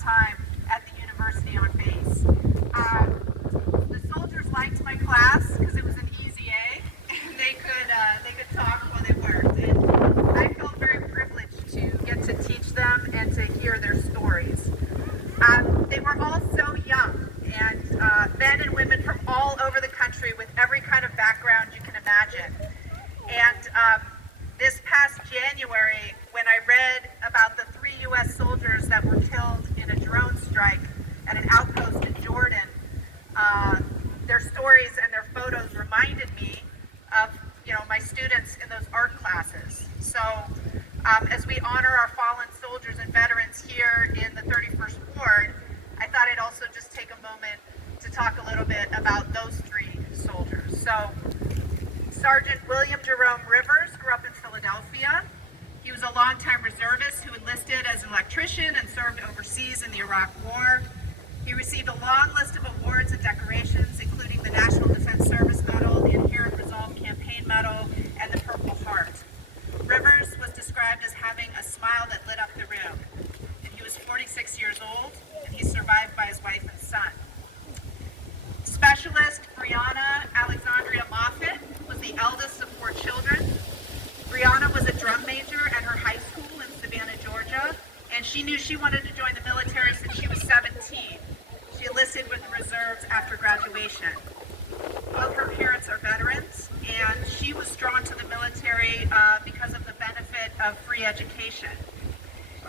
time at the university on base. The soldiers liked my class because it was an easy A, and they could talk while they worked. And I felt very privileged to get to teach them and to hear their stories. They were all so young, and men and women from all over the country with every kind of background you can imagine. And this past January, when I read about the 3 U.S. soldiers that were killed in a drone strike at an outpost in Jordan, their stories and their photos reminded me of, my students in those art classes. So as we honor our fallen soldiers and veterans here in the 31st Ward, I thought I'd also just take a moment to talk a little bit about those 3 soldiers. So Sergeant William Jerome Rivers grew up in Philadelphia. He was a longtime reservist who enlisted as an electrician and served overseas in the Iraq War. He received a long list of awards and decorations, including the National Defense Service Medal, the Inherent Resolve Campaign Medal, and the Purple Heart. Rivers was described as having a smile that lit up the room. And he was 46 years old, and he's survived by his wife and son. Specialist Brianna Alexandria Moffitt was the eldest of 4 children. Brianna was a drum major at her high school in Savannah, Georgia, and she knew she wanted to join the military since she was 17. She enlisted with the reserves after graduation. Both her parents are veterans, and she was drawn to the military because of the benefit of free education.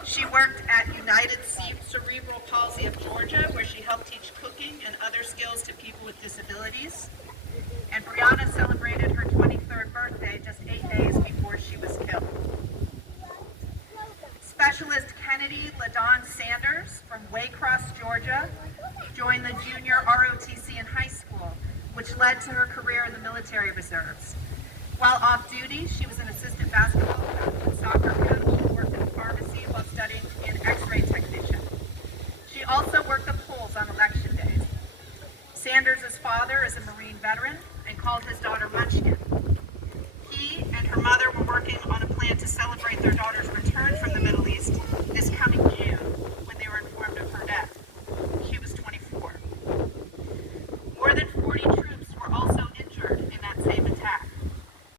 She worked at United Cerebral Palsy of Georgia, where she helped teach cooking and other skills to people with disabilities. And Brianna celebrated her 23rd birthday just 8 days before she was killed. Specialist Kennedy LaDawn Sanders from Waycross, Georgia, joined the junior ROTC in high school, which led to her career in the military reserves. While off duty, she was an assistant basketball coach and soccer coach and worked in a pharmacy while studying to be an x-ray technician. She also worked the polls on election days. Sanders' father is a Marine veteran and called his daughter Munchkin. He and her mother were working on a plan to celebrate their daughter's return